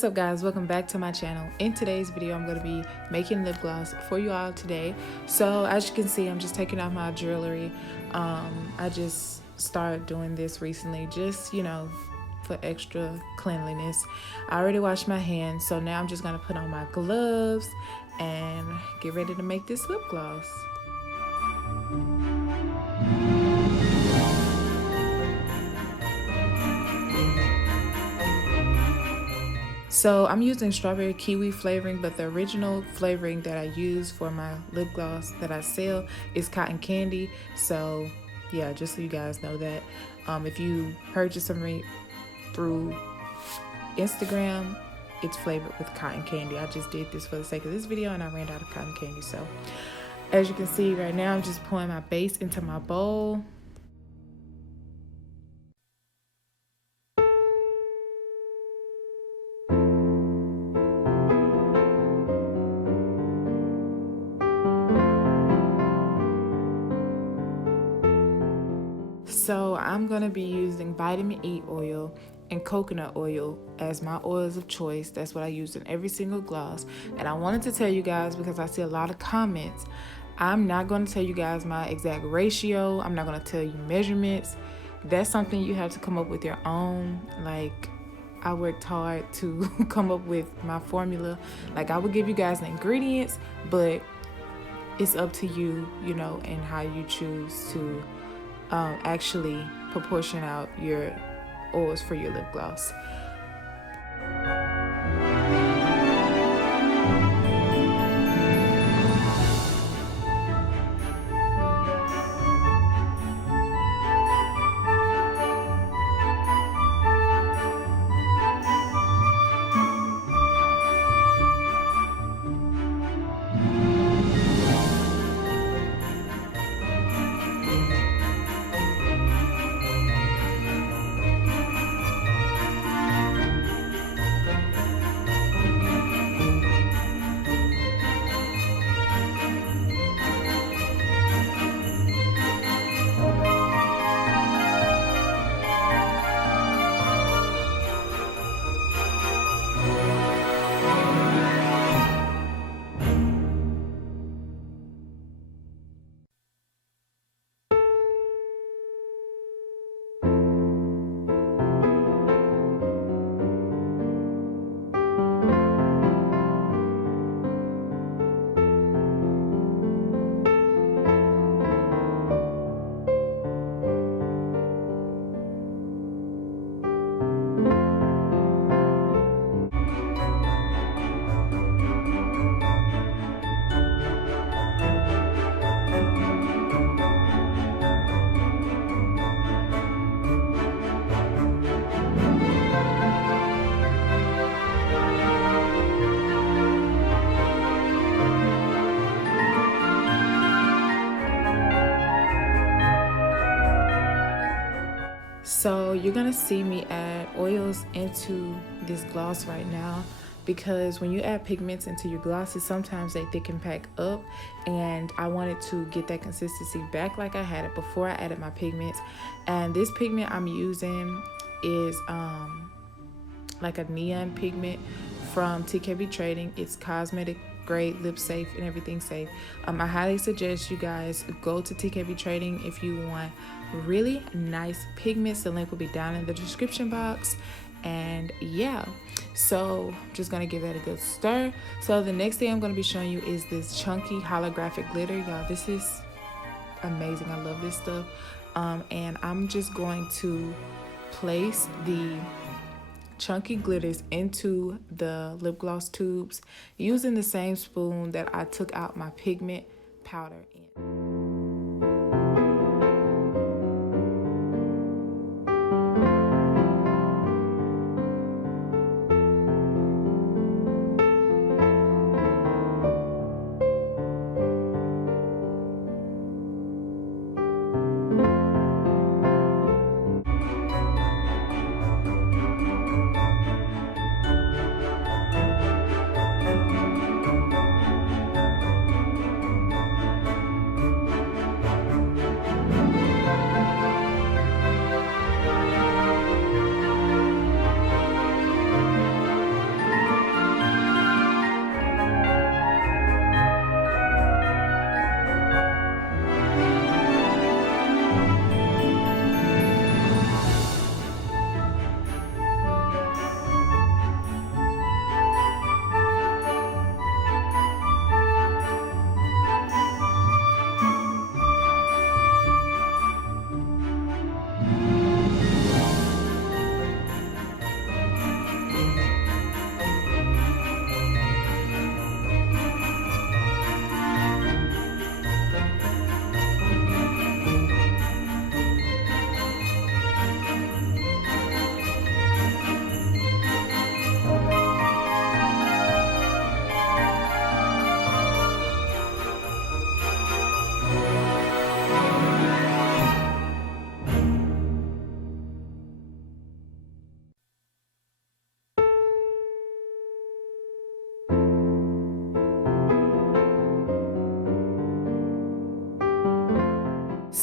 What's up guys, welcome back to my channel. In today's video I'm going to be making lip gloss for you all today. So as you can see, I'm just taking off my jewelry. I just started doing this recently, just for extra cleanliness. I already washed my hands, so now I'm just going to put on my gloves and get ready to make this lip gloss. So I'm using strawberry kiwi flavoring, but the original flavoring that I use for my lip gloss that I sell is cotton candy. So yeah, just so you guys know that. If you purchase some through Instagram, it's flavored with cotton candy. I just did this for the sake of this video and I ran out of cotton candy. So as you can see right now, I'm just pouring my base into my bowl. So I'm going to be using vitamin E oil and coconut oil as my oils of choice. That's what I use in every single gloss. And I wanted to tell you guys, because I see a lot of comments, I'm not going to tell you guys my exact ratio. I'm not going to tell you measurements. That's something you have to come up with your own. Like, I worked hard to come up with my formula. Like, I would give you guys the ingredients, but it's up to you, and how you choose to actually proportion out your oils for your lip gloss. So you're gonna see me add oils into this gloss right now, because when you add pigments into your glosses, sometimes they thicken back up, and I wanted to get that consistency back like I had it before I added my pigments. And this pigment I'm using is like a neon pigment from TKB Trading. It's cosmetic grade, lip safe, and everything safe. I highly suggest you guys go to TKB Trading if you want really nice pigments. The link will be down in the description box. And yeah, so I'm just gonna give that a good stir. So the next thing I'm gonna be showing you is this chunky holographic glitter. Y'all, this is amazing. I love this stuff. And I'm just going to place the chunky glitters into the lip gloss tubes using the same spoon that I took out my pigment powder in.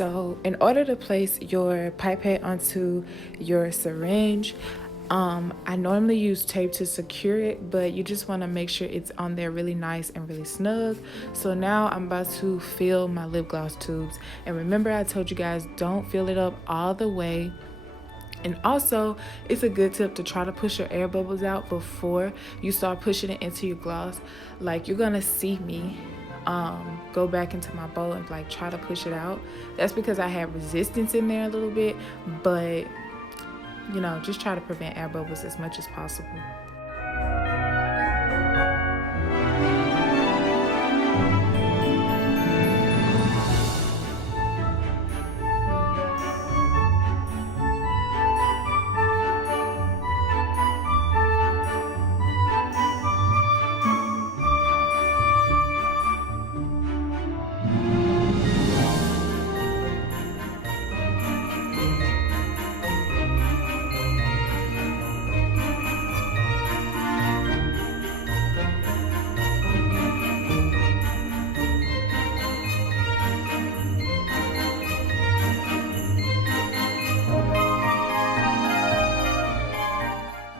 So in order to place your pipette onto your syringe, I normally use tape to secure it, but you just want to make sure it's on there really nice and really snug. So now I'm about to fill my lip gloss tubes. And remember, I told you guys, don't fill it up all the way. And also, it's a good tip to try to push your air bubbles out before you start pushing it into your gloss. Like, you're gonna see me go back into my bowl and like try to push it out. That's because I have resistance in there a little bit, but you know, just try to prevent air bubbles as much as possible.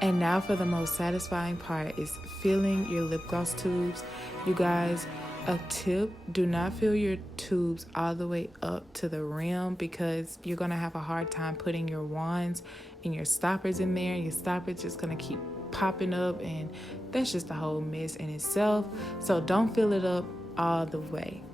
And now for the most satisfying part is filling your lip gloss tubes. You guys, a tip, do not fill your tubes all the way up to the rim because you're going to have a hard time putting your wands and your stoppers in there. Your stopper's just going to keep popping up, and that's just a whole mess in itself. So don't fill it up all the way.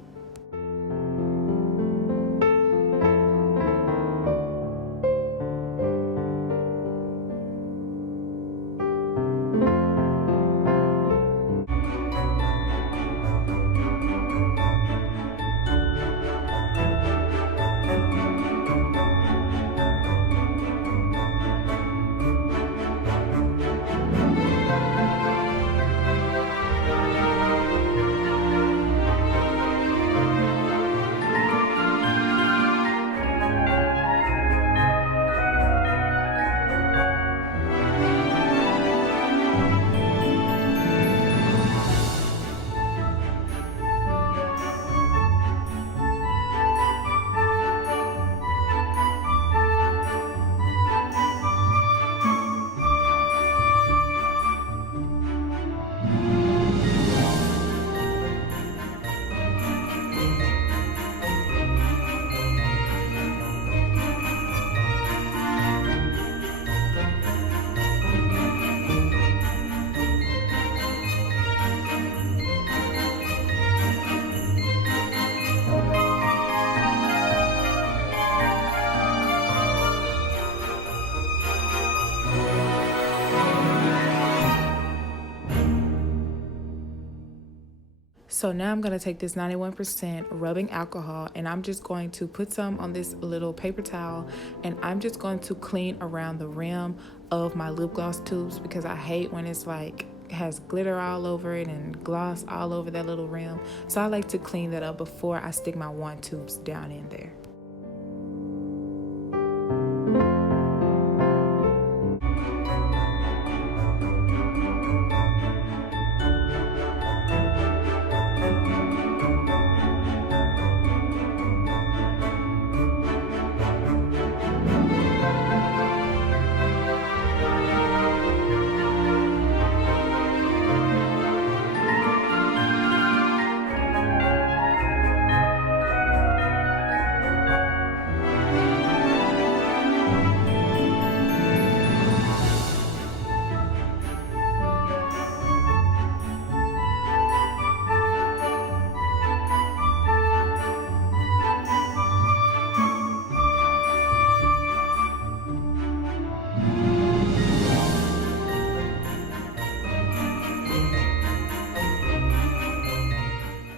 So now I'm going to take this 91% rubbing alcohol and I'm just going to put some on this little paper towel, and I'm just going to clean around the rim of my lip gloss tubes because I hate when it's like has glitter all over it and gloss all over that little rim. So I like to clean that up before I stick my wand tubes down in there.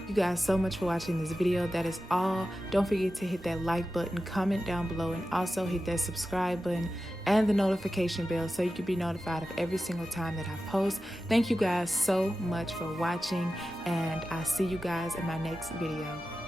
You guys so much for watching this video. That is all. Don't forget to hit that like button, comment down below, and also hit that subscribe button and the notification bell so you can be notified of every single time that I post. Thank you guys so much for watching, and I'll see you guys in my next video.